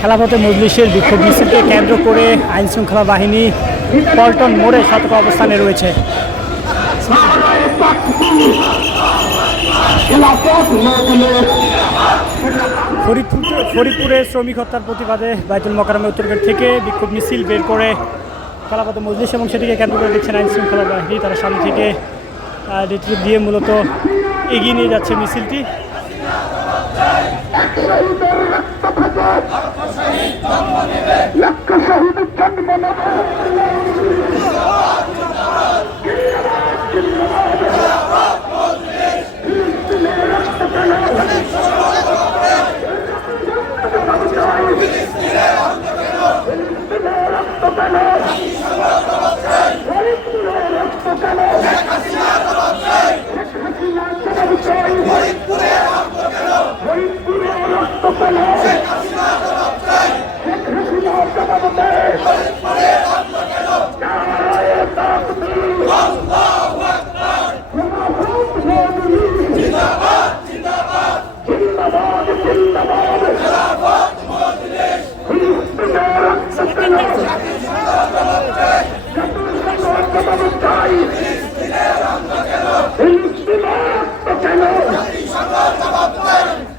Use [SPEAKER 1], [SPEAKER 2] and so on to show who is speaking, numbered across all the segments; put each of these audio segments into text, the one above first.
[SPEAKER 1] খেলাপথে মজলিসের বিক্ষোভ মিছিলকে কেন্দ্র করে আইনশৃঙ্খলা বাহিনী পল্টন মোড়ে সতর্ক অবস্থানে রয়েছে। ফরিদপুর শ্রমিক হত্যার প্রতিবাদে বাইতুল মকারমে উত্তরগেট থেকে বিক্ষোভ মিছিল বের করে খেলাপথে মজলিস এবং সেটিকে কেন্দ্র করে দেখছেন আইন শৃঙ্খলা বাহিনী। তারা সামনে থেকে নেতৃত্ব দিয়ে মূলত এগিয়ে নিয়ে যাচ্ছে মিছিলটি।
[SPEAKER 2] লক্ষ শহীদের জন্ম নেবে।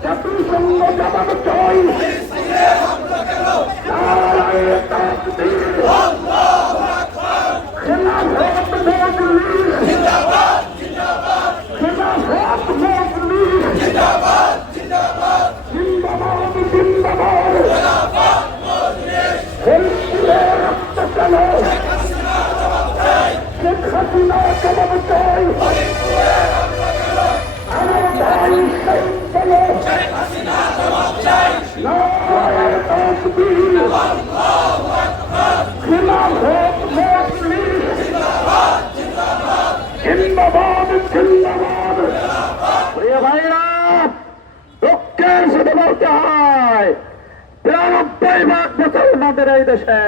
[SPEAKER 2] জাতিসংঘ জবাব চাই খেলাফত মজলিস খেলাফত মজলিস জিন্দাবাদ জিন্দাবাদ ফরিদপুরে রক্ত কেন শেখ ভাইরা দুঃখের সাথে বলতে হয় বিরানব্বই ভাগ মুসলমানদের এই দেশে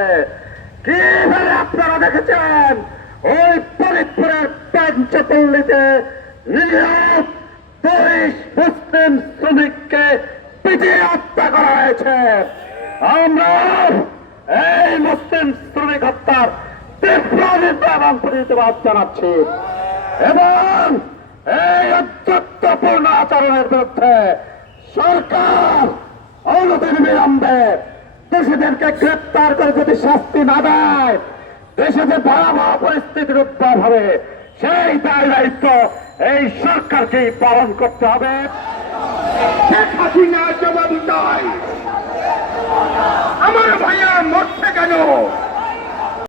[SPEAKER 2] কীভাবে আপনারা দেখেছেন ওই ফরিদপুরের পঞ্চপল্লীতে নিরীহ তিরিশ মুসলিম শ্রমিককে পিটিয়ে হত্যা করা হয়েছে। আমরা এই মুসলিম শ্রমিক হত্যার তীব্র নিন্দা এবং প্রতিবাদ জানাচ্ছি। এবং এই অত্যত্বপূর্ণ আচরণের বিরুদ্ধে সরকার অনতির বিলম্বে দোষীদেরকে গ্রেপ্তার করে যদি শাস্তি না দেয় দেশে যে ভয়াবহ পরিস্থিতির উদ্ভব হবে। সেই দায় দায়িত্ব এই সরকারকেই পালন করতে হবে। শেখ হাসিনার জবাব আমার ভাইয়া মরছে কেন?